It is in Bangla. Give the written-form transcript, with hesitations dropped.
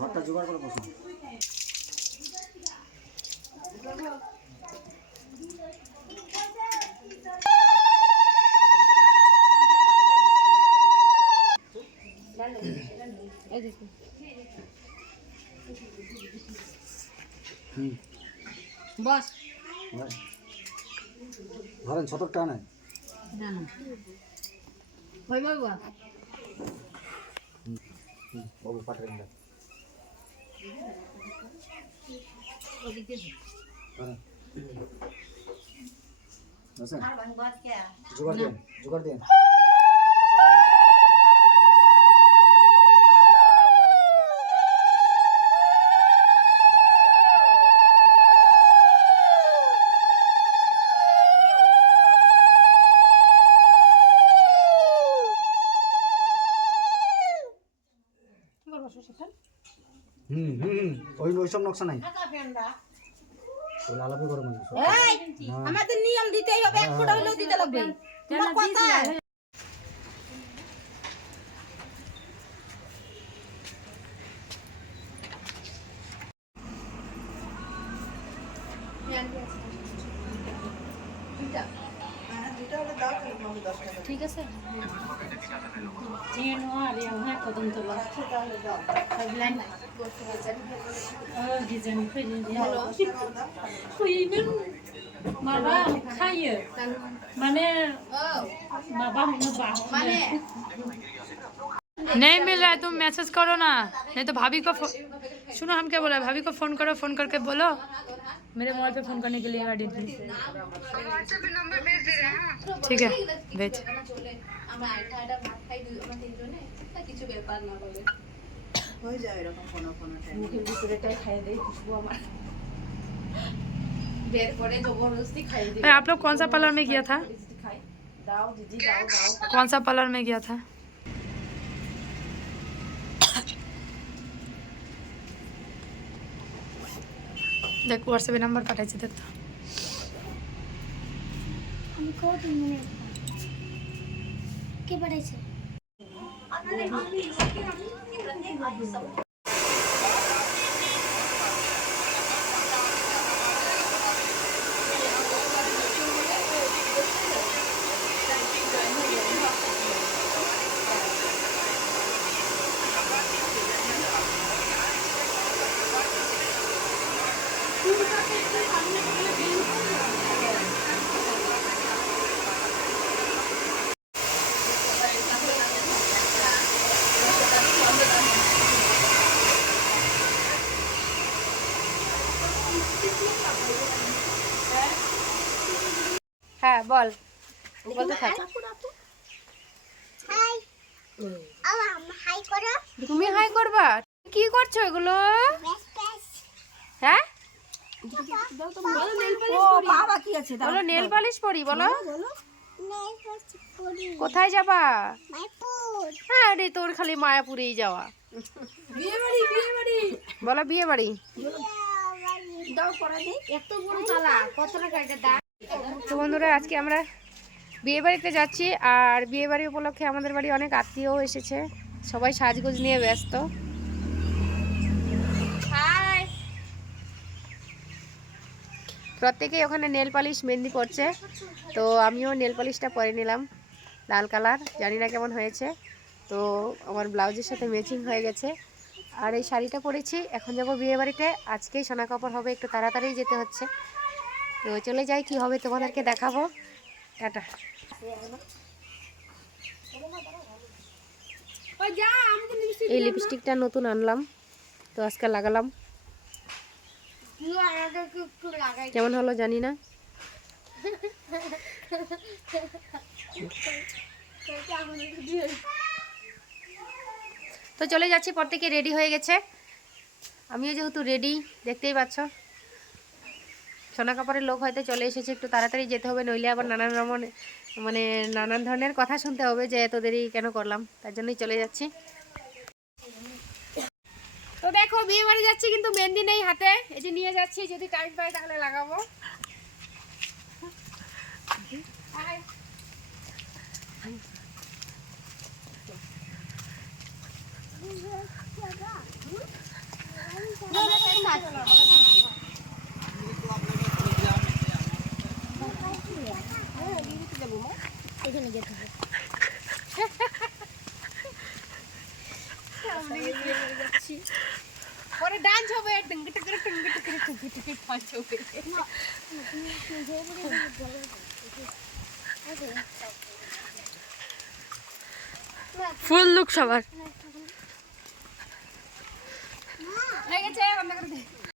ঘরটা জোগাড় করে বসো। বস ধরেন ৭০ টাকা নেয়। না না ওই বাবা বাবু পাঠাবেন না। ওদিকে জোগাড় দেন, জোগাড় দেন। ওই সব নকশা নাই। আলাপে করে মানুষ আমাদের নিয়ম দিতেই হবে, এক ফোঁটা হলেও দিতে লাগবে। তোমার কথা ঠিক আছে माबा खायो माने माबा नहीं मिल रहा है, तुम मैसेज करो ना, नहीं तो भाभी को सुनो हम क्या बोला, भाभी को फोन करो, फोन करके बोलो मेरे मोबाइल पे फोन करने के लिए गाड़ी ठीक है भेज। आप लोग कौन सा पार्लर में गया था, कौन सा पार्लर में गया था? देख व्हाट्सएप नंबर पाठाইছে দেখ তো আমি কত মিনিট কে পাঠাইছে হ্যাঁ বল বলতে থাক। হাই হাই করো তুমি হাই করবা, কি করছো এগুলো? বেশ বেশ হ্যাঁ ও বাবা কি আছে বলো নেল পালিশ পরি, বলো নেই বেশ পড়ি কোথায় যাবা? মাইপুর হ্যাঁ রে তোর খালি মায়াপুরেই যাওয়া, বিয়ে বাড়ি বলো বিয়ে বাড়ি। দাও করা দেই, এত বড় তালা কত টাকা এটা দাম? তো বন্ধুরা আজকে আমরা বিয়ে বাড়িতে যাচ্ছি, আর বিয়ে বাড়ি উপলক্ষে আমাদের বাড়ি অনেক আত্মীয়ও এসেছে, সবাই সাজগোজ নিয়ে ব্যস্ত। প্রত্যেকেই ওখানে নেল পালিশ মেহেন্দি পড়ছে, তো আমিও নেল পালিশটা পরে নিলাম লাল কালার, জানি না কেমন হয়েছে, তো আমার ব্লাউজের সাথে ম্যাচিং হয়ে গেছে। আর এই শাড়িটা পরেছি, এখন যাবো বিয়ে বাড়িতে, আজকেই সোনা কাপড় হবে, একটু তাড়াতাড়ি যেতে হচ্ছে, তো চলে যাই, কি হবে তোমাদেরকে দেখাবো। টাটা। এই লিপস্টিকটা নতুন আনলাম, তো আজকে লাগালাম, কেমন হলো জানি না। তো চলে যাচ্ছি, প্রত্যেকে রেডি হয়ে গেছে, আমিও যেহেতু রেডি, দেখতেই পাচ্ছ। সোনা কাপড়ের লোক হয়তো চলে এসেছে, একটু তাড়াতাড়ি যেতে হবে, নইলে আবার নানান ধরনের কথা শুনতে হবে যে এত দেরি কেন করলাম, তার জন্যই চলে যাচ্ছি। তো দেখো বিয়ে বাড়ি যাচ্ছি, কিন্তু মেহেন্দি নেই হাতে, এই যে নিয়ে যাচ্ছি, যদি টাইম পাই তাহলে লাগাবো। এখানে যেতে হবে। পরে ডান্স হবে টিং টিং টিং টিং টিং টিং টিং ডান্স হবে। ফুল লুক সবার হয়ে গেছে, বন্ধ করে দে।